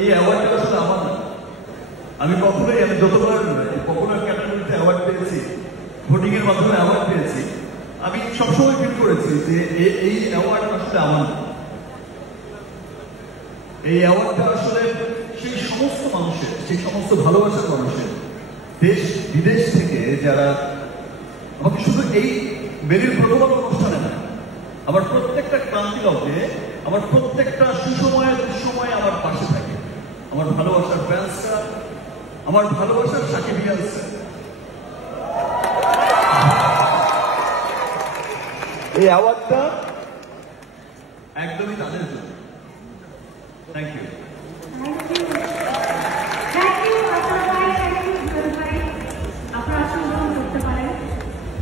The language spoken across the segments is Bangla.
এই অ্যাওয়ার্ডটা আসলে আমার না। আমি যতবার পপুলার ক্যাটাগরিতে অ্যাওয়ার্ড পেয়েছি, ভোটিং এর মাধ্যমে অ্যাওয়ার্ড পেয়েছি, আমি সবসময় ফিল করেছি যে এই অ্যাওয়ার্ড আসলে আমার না। এই অ্যাওয়ার্ডটা আসলে সেই সমস্ত মানুষের, সেই সমস্ত ভালোবাসার মানুষের, দেশ বিদেশ থেকে যারা আমাকে শুধু এই মেরির প্রথম অনুষ্ঠানে না, আমার প্রত্যেকটা ক্রান্তি লগ্নে, আমার প্রত্যেকটা সুসময়ের দুঃসময়ে আমার পাশে থাকে। আমার ভালোবাসার ফ্যান্সরা, আমার ভালোবাসার সাকিবিয়ানস, এই অ্যাওয়ার্ডটা একদমই তাদের জন্য। Thank you.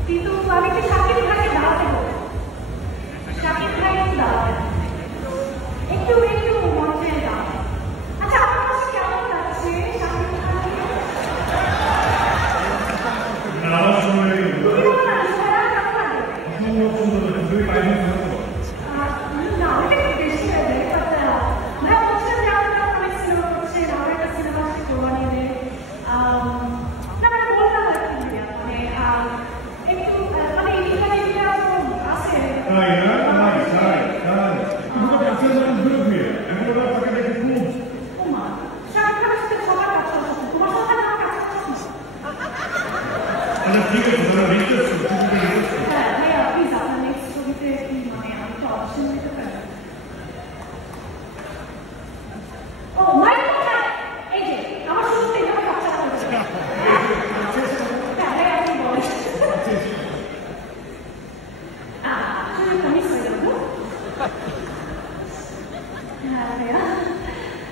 কিন্তু আমি কি শাকিব ভাইকে দাঁড়াতে বলবো, শাকিব ভাই একটু একটু মঞ্চে দাঁড়াতে। আচ্ছা, আপনার কাছে কেমন লাগছে শাকিব ভাই?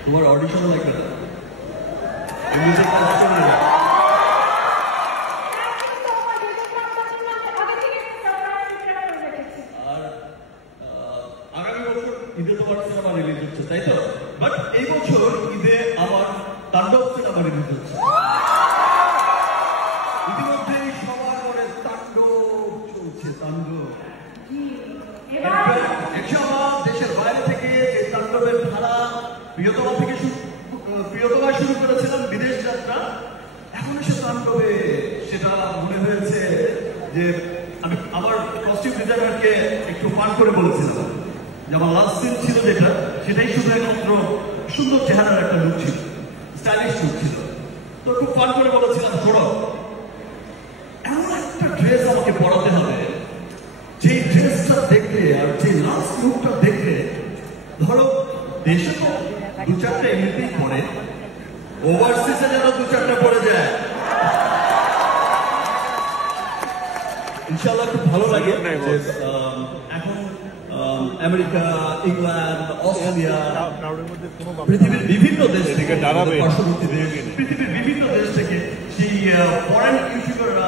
তোমার অডিশন লাগবে না, আর আগামী বছর ঈদে তোমার সিনেমা রিলিজ হচ্ছে, তাই তো? বাট এই বছর ঈদে আমার তাণ্ডব সিনেমা রিলিজ হচ্ছে। ইতিমধ্যে সবার মনে তাণ্ডব চলছে, তাণ্ডব। দেশের বাইরে থেকে যে তাণ্ডবের ধারা প্রিয়তমা শুরু করেছিলাম বিদেশ যাত্রা, এখন এসে তাণ্ডবে সেটা মনে হয়েছে যে আমি আমার কস্টিউম ডিজাইনারকে একটু পান করে বলেছিলাম যে আমার লাস্ট সিন ছিল যেটা, সেটাই শুধু একমাত্র সুন্দর চেহারার একটা লুক ছিল, স্টাইলিশ লুক ছিল। তো একটু পান করে বলেছিলাম, সৌরভ এমন একটা ড্রেস আমাকে পরাতে হবে, যে ড্রেসটা দেখলে আর যে লাস্ট লুকটা দেখলে, ধরো দেশে তো দু চারটা এমনিতেই পড়ে, ওভারসিজে যেন দু চারটা পড়ে যায়, ইনশাআল্লাহ খুব ভালো লাগে। এখন আমেরিকা, ইংল্যান্ড, অস্ট্রেলিয়া, পৃথিবীর বিভিন্ন দেশ থেকে, পার্শ্ববর্তী দেশ, পৃথিবীর বিভিন্ন দেশ থেকে সেই ফরেন ইউটিউবাররা